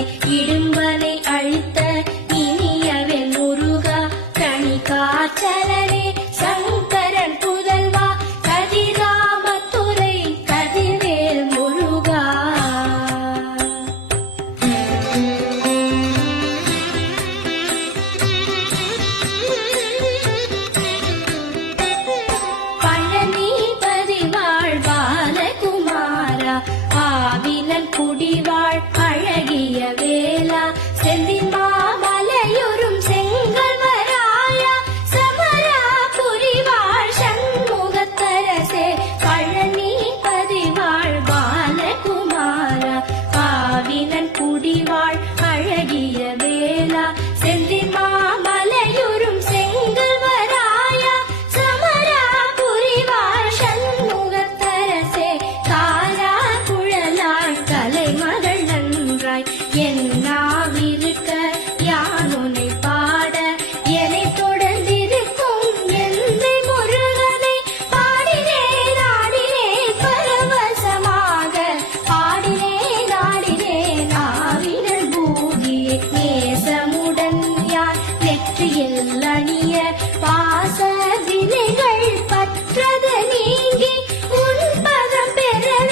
யானை இடும்பனை அழித்த இனியவென் முருகா கனி காற்றலனே சங்கரன் புதல்வா கதிராமத்துறை கதிர்வேல் முருகா. பழனிபதி வாழ் பாலகுமாரா ஆவினன் குடிவாழ் அழகிய வேளா செந்தின் மாமலையுறும் செங்கல்வராயா சமராபுரி வாழ் சண்முகத்தரசே பழனிபதி வாழ் பாலகுமாரா ஆவினன் குடிவாழ் அழகிய வேளா செந்தின் மாமலையுறும் செங்கல்வராயா சமராபுரி வாழ் சண்முகத்தரசே காரா குழலாய் கலைமகள் நன்றாய் என்னாவிருக்க யானுனை பாட என்னை தொடர்ந்திருக்கும் எந்தை முருகனை பாடினேன் ஆடினேன் பரவசமாக பாடினேன் ஆடினேன் ஆவினல் பூகியே நேசமுடன் யார் நெற்றியில் அணிய பாச